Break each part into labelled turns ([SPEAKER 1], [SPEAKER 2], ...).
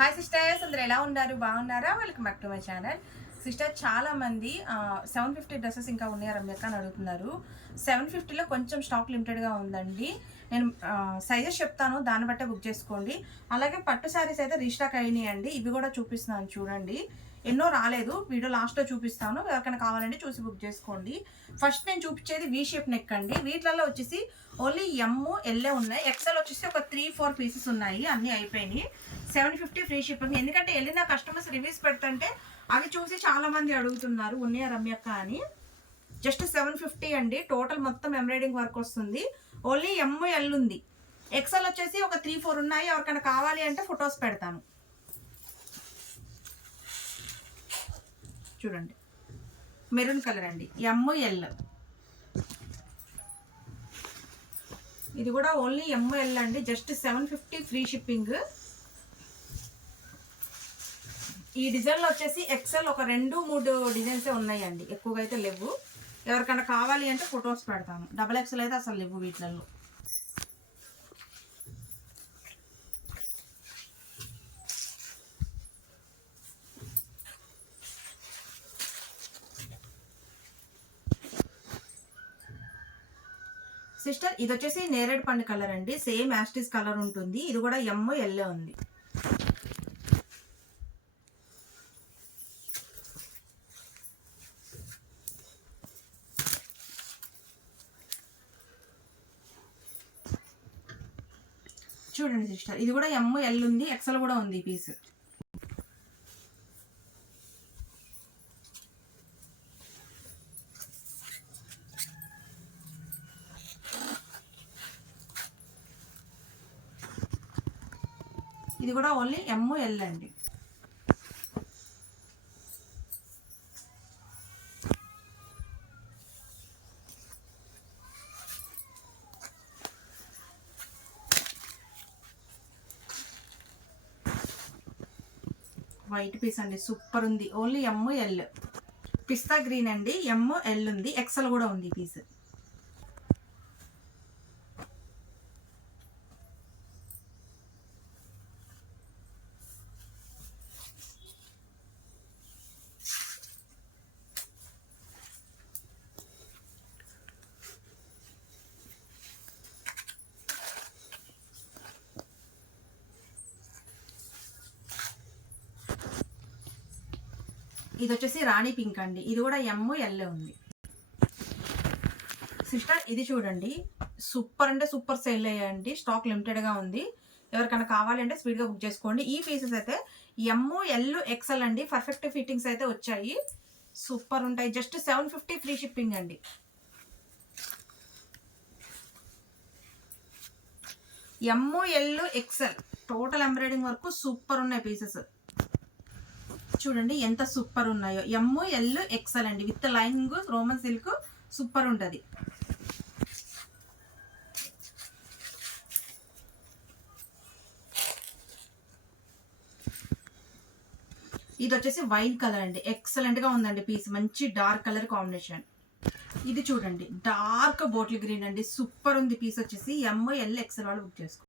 [SPEAKER 1] Hi sisters అందరు ఎలా ఉన్నారు? బాగున్నారా? Welcome back to my channel sister చాలా మంది సెవెన్ ఫిఫ్టీ డ్రెస్సెస్ ఇంకా ఉన్నాయి రమ్యక్క అని అడుగుతున్నారు. సెవెన్ ఫిఫ్టీలో కొంచెం స్టాక్ లిమిటెడ్గా ఉందండి. నేను సైజెస్ చెప్తాను. దాన్ని బట్టే బుక్ చేసుకోండి. అలాగే పట్టు శారీస్ అయితే రీస్టాక్ అయినాయండి. ఇవి కూడా చూపిస్తున్నాను చూడండి. ఎన్నో రాలేదు. వీడియో లాస్ట్లో చూపిస్తాను. ఎవరికైనా కావాలంటే చూసి బుక్ చేసుకోండి. ఫస్ట్ నేను చూపించేది వీ షేప్ నెక్ అండి. వీటిలలో వచ్చేసి ఓన్లీ ఎమ్ము ఎల్ఏ ఉన్నాయి. ఎక్సెల్ వచ్చేసి ఒక త్రీ ఫోర్ పీసెస్ ఉన్నాయి. అన్నీ అయిపోయినాయి. సెవెన్ ఫిఫ్టీ ఫ్రీ షిప్పింగ్ ఎందుకంటే వెళ్ళిన కస్టమర్స్ రివ్యూస్ పెడుతుంటే అవి చూసి చాలామంది అడుగుతున్నారు ఉన్నాయా రమ్యక్క అని. జస్ట్ సెవెన్ ఫిఫ్టీ అండి. టోటల్ మొత్తం ఎంబ్రాయిడింగ్ వర్క్ వస్తుంది. ఓన్లీ ఎమ్ ఎల్ ఉంది. ఎక్సెల్ వచ్చేసి ఒక త్రీ ఫోర్ ఉన్నాయి. ఎవరికైనా కావాలి అంటే ఫొటోస్ పెడతాను. చూడండి. మెరూన్ కలర్ అండి. ఎమ్ ఎల్ ఇది కూడా ఓన్లీ ఎంఎల్ అండి. Just seven fifty free shipping. ఈ డిజైన్లో వచ్చేసి ఎక్సెల్ ఒక రెండు మూడు డిజైన్సే ఉన్నాయండి. ఎక్కువగా అయితే లేవు. ఎవరికైనా కావాలి అంటే ఫొటోస్ పెడతాను డబల్ ఎక్సెల్ అయితే అసలు లేవు వీటిలలో. సిస్టర్ ఇది వచ్చేసి నేరేడు పండు కలర్ అండి. సేమ్ యాస్టిస్ కలర్ ఉంటుంది. ఇది కూడా ఎమ్ ఎల్లో ఉంది. చూడండి సిస్టర్ ఇది కూడా ఎమ్ ఎల్ ఉంది. ఎక్సెల్ కూడా ఉంది ఈ పీస్. ఇది కూడా ఓన్లీ ఎమ్ ఎల్ అండి. వైట్ పీస్ అండి సూపర్ ఉంది. Only M L pista green అండి ఎమ్ ఎల్ ఉంది. ఎక్సెల్ కూడా ఉంది పీస్ ఇది వచ్చేసి రాణి పింక్ అండి. ఇది కూడా ఎమ్ ఎల్ ఉంది. సిస్టర్ ఇది చూడండి. సూపర్ అంటే సూపర్ సేల్ అయ్యాయండి స్టాక్ లిమిటెడ్గా ఉంది. ఎవరికైనా కావాలంటే స్పీడ్గా బుక్ చేసుకోండి. ఈ పీసెస్ అయితే ఎమ్ ఎల్ ఎక్సెల్ అండి. పర్ఫెక్ట్ ఫిట్టింగ్స్ అయితే వచ్చాయి. సూపర్ ఉంటాయి. Just seven fifty free shipping అండి. M L XL total embroidering వరకు సూపర్ ఉన్నాయి పీసెస్ చూడండి ఎంత సూపర్ ఉన్నాయో. ఎమ్ము ఎల్ ఎక్సెల్ అండి with lining roman silk super ఉంటుంది. ఇది వచ్చేసి వైట్ కలర్ అండి. ఎక్సలెంట్గా ఉందండి పీస్ మంచి డార్క్ కలర్ కాంబినేషన్ ఇది చూడండి డార్క్ బోటిల్ గ్రీన్ అండి. సూపర్ ఉంది పీస్ వచ్చేసి ఎమ్ ఎల్ ఎక్సెల్ వాళ్ళు బుక్ చేసుకో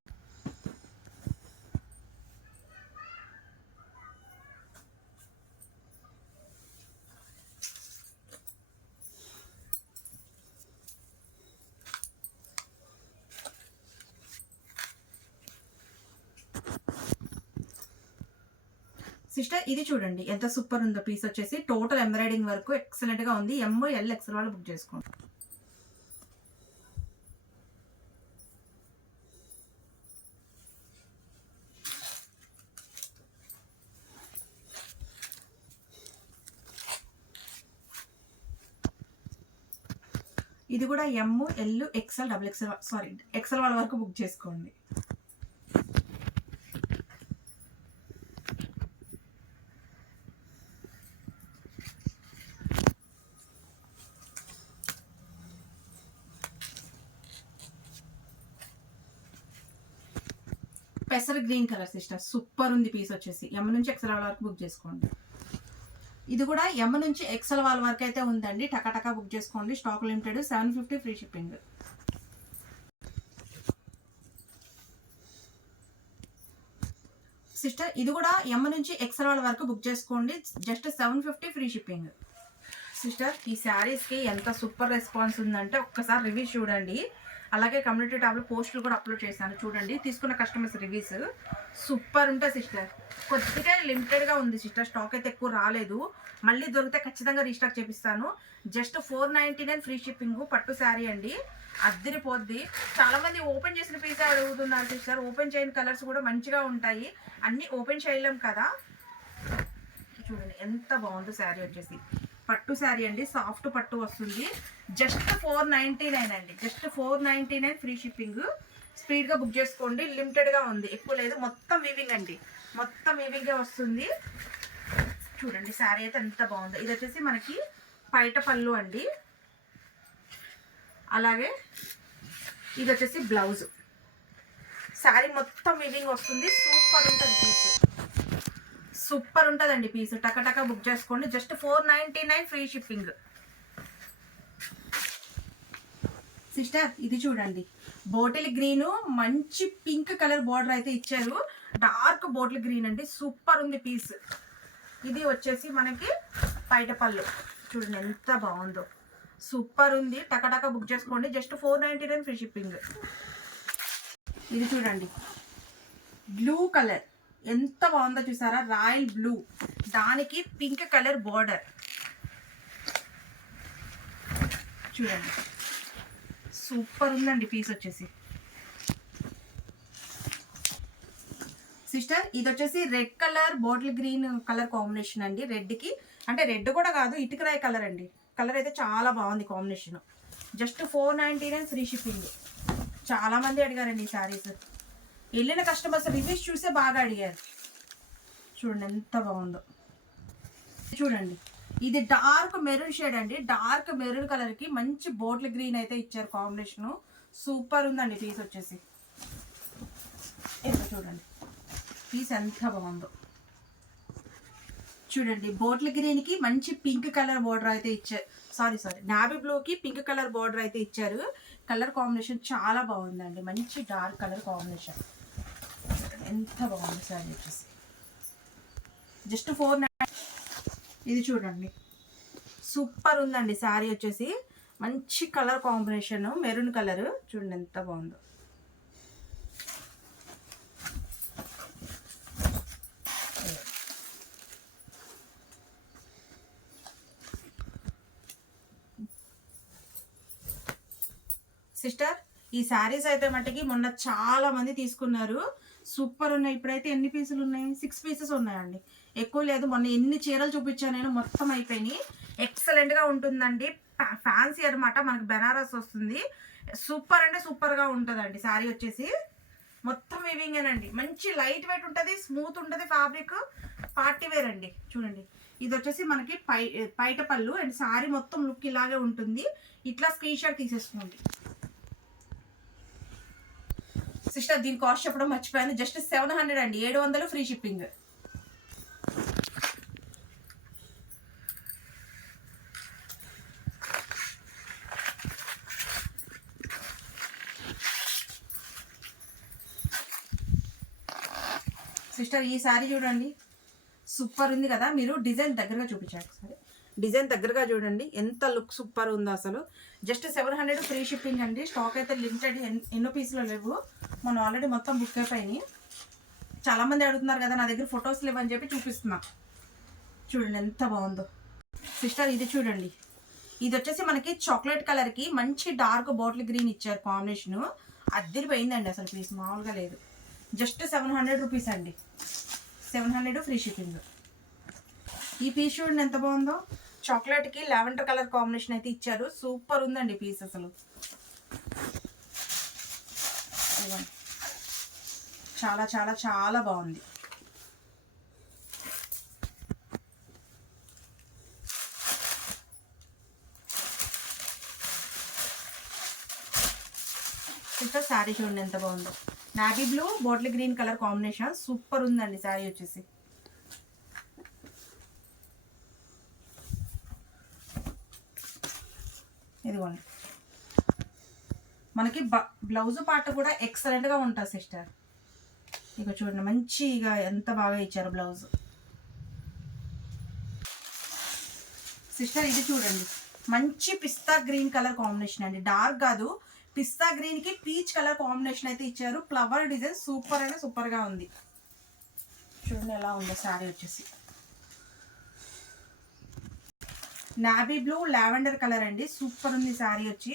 [SPEAKER 1] సిస్టర్ ఇది చూడండి. ఎంత సూపర్ ఉందో పీస్ వచ్చేసి. టోటల్ ఎంబ్రాయిడింగ్ వరకు ఎక్సలెంట్గా ఉంది ఎంఓ ఎల్ ఎక్సెల్ వాళ్ళు బుక్ చేసుకోండి. ఇది కూడా M L XL double XL sorry XL వాళ్ళ వరకు బుక్ చేసుకోండి. పెసర్ గ్రీన్ కలర్ సిస్టర్ సూపర్ ఉంది పీస్ వచ్చేసి. ఎమ్ నుంచి ఎక్సెల్ వాళ్ళ వరకు బుక్ చేసుకోండి. ఇది కూడా ఎమ్ నుంచి ఎక్సెల్ వాళ్ళ వరకు అయితే ఉందండి. టకాటకా బుక్ చేసుకోండి. Stock limited seven fifty free shipping sister ఇది కూడా ఎమ్ నుంచి ఎక్సెల్ వాళ్ళ వరకు బుక్ చేసుకోండి. Just seven fifty free shipping sister ఈ శారీస్కి ఎంత సూపర్ రెస్పాన్స్ ఉందంటే ఒక్కసారి రివ్యూ చూడండి. అలాగే కమ్యూనిటీ ట్యాబ్లో పోస్టులు కూడా అప్లోడ్ చేశాను. చూడండి తీసుకున్న కస్టమర్స్ రివ్యూస్ సూపర్ ఉంటాయి సిస్టర్ కొద్దిగా లిమిటెడ్గా ఉంది సిస్టర్ స్టాక్ అయితే ఎక్కువ రాలేదు. మళ్ళీ దొరికితే ఖచ్చితంగా రీస్టాక్ చేపిస్తాను. Just four ninety nine free shipping పట్టు శారీ అండి. అద్దరిపోద్ది. చాలామంది ఓపెన్ చేసిన పీస్ అడుగుతున్నారు సిస్టర్ ఓపెన్ చేయని కలర్స్ కూడా మంచిగా ఉంటాయి. అన్నీ ఓపెన్ చేయలేం కదా. చూడండి ఎంత బాగుందో శారీ వచ్చేసి. పట్టు శారీ అండి సాఫ్ట్ పట్టు వస్తుంది. జస్ట్ ఫోర్ నైంటీ నైన్ అండి just four ninety nine free shipping. స్పీడ్గా బుక్ చేసుకోండి లిమిటెడ్గా ఉంది. ఎక్కువ లేదు మొత్తం వీవింగ్ అండి. మొత్తం వీవింగే వస్తుంది. చూడండి శారీ అయితే ఎంత బాగుందో. ఇది వచ్చేసి మనకి పైట పళ్ళు అండి. అలాగే ఇది వచ్చేసి బ్లౌజ్ శారీ మొత్తం వీవింగ్ వస్తుంది. సూపర్ ఉంటుంది పీస్ సూపర్ ఉంటుందండి పీస్. టక బుక్ చేసుకోండి. Just four ninety nine free shipping. Sister ఇది చూడండి. బాటిల్ గ్రీను మంచి పింక్ కలర్ బార్డర్ అయితే ఇచ్చారు. డార్క్ బాటిల్ గ్రీన్ అండి. సూపర్ ఉంది పీస్. ఇది వచ్చేసి మనకి పైట పళ్ళు చూడండి ఎంత బాగుందో. సూపర్ ఉంది. టకటక బుక్ చేసుకోండి. Just four ninety nine free shipping. ఇది చూడండి. Blue colour. ఎంత బాగుందో చూసారా? Royal blue. దానికి పింక్ కలర్ బార్డర్. చూడండి. సూపర్ ఉందండి పీస్ వచ్చేసి. సిస్టర్ ఇది వచ్చేసి red colour bottle green colour combination అండి. రెడ్కి అంటే రెడ్ కూడా కాదు ఇటుకరాయి కలర్ అండి. కలర్ అయితే చాలా బాగుంది combination. Just four ninety nine free shipping. చాలా మంది అడిగారండి ఈ శారీస్. వెళ్ళిన కస్టమర్స్ రివ్యూస్ చూసే బాగా అడిగారు. చూడండి ఎంత బాగుందో. చూడండి. ఇది డార్క్ మెరూన్ షేడ్ అండి. డార్క్ మెరూన్ కలర్కి మంచి బోట్ల గ్రీన్ అయితే ఇచ్చారు కాంబినేషను సూపర్ ఉందండి పీస్ వచ్చేసి. ఇక్కడ చూడండి. పీస్ ఎంత బాగుందో. చూడండి బోట్ల గ్రీన్కి మంచి పింక్ కలర్ బోర్డర్ అయితే ఇచ్చారు సారీ సారీ నాబీ బ్లూకి పింక్ కలర్ బోర్డర్ అయితే ఇచ్చారు. కలర్ కాంబినేషన్ చాలా బాగుందండి. మంచి డార్క్ కలర్ కాంబినేషన్ ఎంత బాగుంది సారీ వచ్చేసి జస్ట్ ఫోర్ ఇది చూడండి. సూపర్ ఉందండి శారీ వచ్చేసి. మంచి కలర్ కాంబినేషన్ మెరూన్ కలర్. చూడండి ఎంత బాగుందో సిస్టర్ ఈ శారీస్ అయితే మట్టుకి మొన్న చాలా మంది తీసుకున్నారు. సూపర్ ఉన్నాయి. ఇప్పుడైతే ఎన్ని పీసులు ఉన్నాయి? సిక్స్ పీసెస్ ఉన్నాయండి. ఎక్కువ లేదు. మొన్న ఎన్ని చీరలు చూపించాను నేను మొత్తం అయిపోయినాయి. ఎక్సలెంట్గా ఉంటుందండి. ఫ్యాన్సీ అనమాట మనకి బెనారస్ వస్తుంది. సూపర్ అంటే సూపర్గా ఉంటుందండి. శారీ వచ్చేసి మొత్తం వివింగేనండి మంచి లైట్ వెయిట్ ఉంటుంది స్మూత్ ఉంటుంది ఫ్యాబ్రిక్ పార్టీ వేర్ అండి. చూడండి. ఇది వచ్చేసి మనకి పై పైట పళ్ళు అండ్ శారీ మొత్తం లుక్ ఇలాగే ఉంటుంది. ఇట్లా స్క్రీన్ షాట్ తీసేసుకోండి. సిస్టర్ దీని కాస్ట్ చెప్పడం మర్చిపోయాను. జస్ట్ సెవెన్ హండ్రెడ్ అండి. ఏడు వందలు ఫ్రీ షిప్పింగ్ సిస్టర్ ఈ సారీ చూడండి. సూపర్ ఉంది కదా. మీరు డిజైన్ దగ్గరగా చూపించారు సరే డిజైన్ దగ్గరగా చూడండి. ఎంత లుక్ సూపర్ ఉందో అసలు. Just seven hundred free shipping అండి. స్టాక్ అయితే లిమిటెడ్ ఎన్నో పీసులు లేవు. మనం ఆల్రెడీ మొత్తం బుక్ అయిపోయినాయి. చాలామంది అడుగుతున్నారు కదా నా దగ్గర ఫొటోస్ లేవని చెప్పి చూపిస్తున్నా. చూడండి ఎంత బాగుందో. సిస్టర్ ఇది చూడండి. ఇది వచ్చేసి మనకి చాక్లెట్ కలర్కి మంచి డార్క్ బాటిల్ గ్రీన్ ఇచ్చారు కాంబినేషను అద్దరిపోయిందండి అసలు పీస్ మామూలుగా లేదు. జస్ట్ సెవెన్ హండ్రెడ్ రూపీస్ అండి. సెవెన్ హండ్రెడ్ ఫ్రీ షిప్పింగ్ ఈ పీస్ చూడండి ఎంత బాగుందో. చాక్లెట్కి లావెండర్ కలర్ కాంబినేషన్ అయితే ఇచ్చారు. సూపర్ ఉందండి పీస్ అసలు. ఇదిగోండి. చాలా చాలా చాలా బాగుంది. సిస్టర్ శారీ చూడండి ఎంత బాగుందో. Navy blue bottle green colour combination super ఉందండి శారీ వచ్చేసి. ఇదిగోండి. మనకి బ్లౌజ్ పార్ట్ కూడా ఎక్సలెంట్గా ఉంటుంది సిస్టర్ ఇక చూడండి మంచిగా ఎంత బాగా ఇచ్చారు బ్లౌజ్. సిస్టర్ ఇది చూడండి. మంచి పిస్తా గ్రీన్ కలర్ కాంబినేషన్ అండి. డార్క్ కాదు పిస్తా గ్రీన్కి పీచ్ కలర్ కాంబినేషన్ అయితే ఇచ్చారు. ఫ్లవర్ డిజైన్ సూపర్ అంటే సూపర్గా ఉంది. చూడండి ఎలా ఉందో శారీ వచ్చేసి. నాబీ బ్లూ లావెండర్ కలర్ అండి. సూపర్ ఉంది శారీ వచ్చి.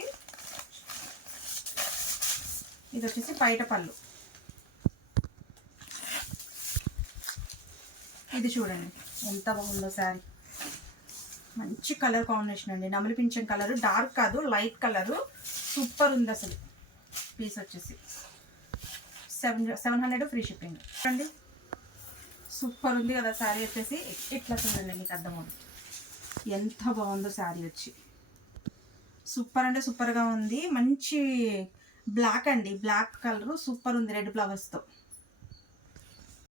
[SPEAKER 1] ఇది వచ్చేసి బయట పళ్ళు. ఇది చూడండి ఎంత బాగుందో శారీ. మంచి కలర్ కాంబినేషన్ అండి. నమలి కలరు డార్క్ కాదు లైట్ కలరు. సూపర్ ఉంది అసలు. పీస్ వచ్చేసి seven seven hundred free shipping. చూడండి. సూపర్ ఉంది కదా శారీ వచ్చేసి. ఇట్లా చూడండి మీకు అర్థమవుతుంది. ఎంత బాగుందో శారీ వచ్చి. సూపర్ అంటే సూపర్గా ఉంది. మంచి బ్లాక్ అండి. బ్లాక్ కలర్ సూపర్ ఉంది రెడ్ ఫ్లవర్స్తో.